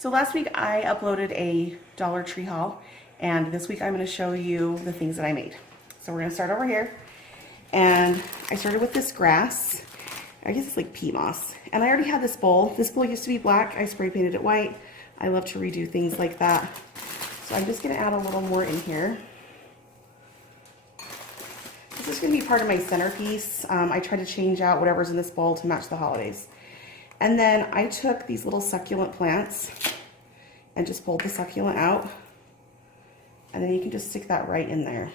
So last week I uploaded a Dollar Tree haul, and this week I'm going to show you the things that I made. So we're going to start over here, and I started with this grass. I guess it's like peat moss. And I already had this bowl. This bowl used to be black. I spray painted it white. I love to redo things like that. So I'm just going to add a little more in here. This is going to be part of my centerpiece. I try to change out whatever's in this bowl to match the holidays. And then I took these little succulent plants and just pulled the succulent out. And then you can just stick that right in there.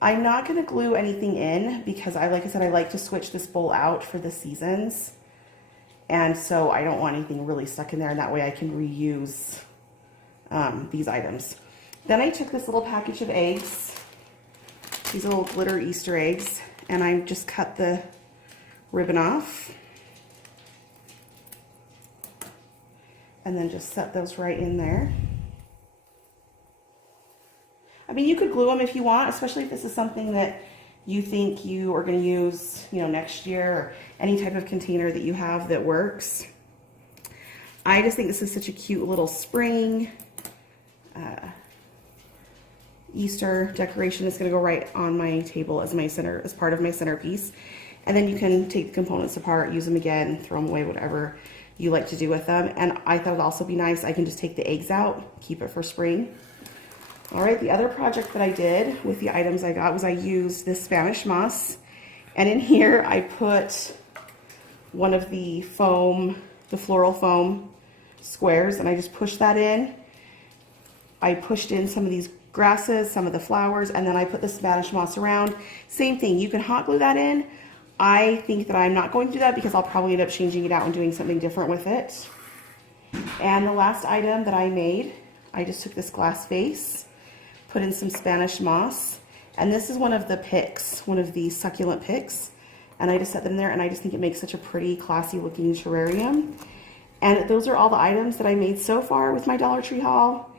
I'm not going to glue anything in because like I said, I like to switch this bowl out for the seasons. And so I don't want anything really stuck in there, and that way I can reuse these items. Then I took this little package of eggs, these little glitter Easter eggs, and I just cut the ribbon off. And then just set those right in there. I mean, you could glue them if you want, especially if this is something that you think you are going to use, next year, or any type of container that you have that works. I just think this is such a cute little spring Easter decoration. It's going to go right on my table as part of my centerpiece. And then you can take the components apart, use them again, throw them away, whatever you like to do with them. And I thought it'd also be nice, I can just take the eggs out, keep it for spring. All right, the other project that I did with the items I got was I used this Spanish moss, and in here I put one of the floral foam squares, and I just pushed that in. I pushed in some of these grasses, some of the flowers, and then I put the Spanish moss around. Same thing, you can hot glue that in. I think that I'm not going to do that because I'll probably end up changing it out and doing something different with it. And the last item that I made, I just took this glass vase, put in some Spanish moss, and this is one of the picks, one of the succulent picks, and I just set them there, and I just think it makes such a pretty, classy looking terrarium. And those are all the items that I made so far with my Dollar Tree haul,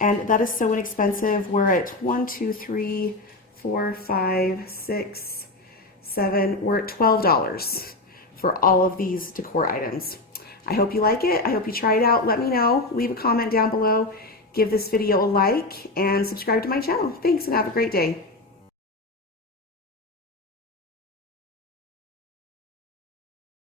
and that is so inexpensive. We're at 1, 2, 3, 4, 5, 6, 7, we're at $12 for all of these decor items. I hope you like it. I hope you try it out. Let me know. Leave a comment down below. Give this video a like and subscribe to my channel. Thanks and have a great day.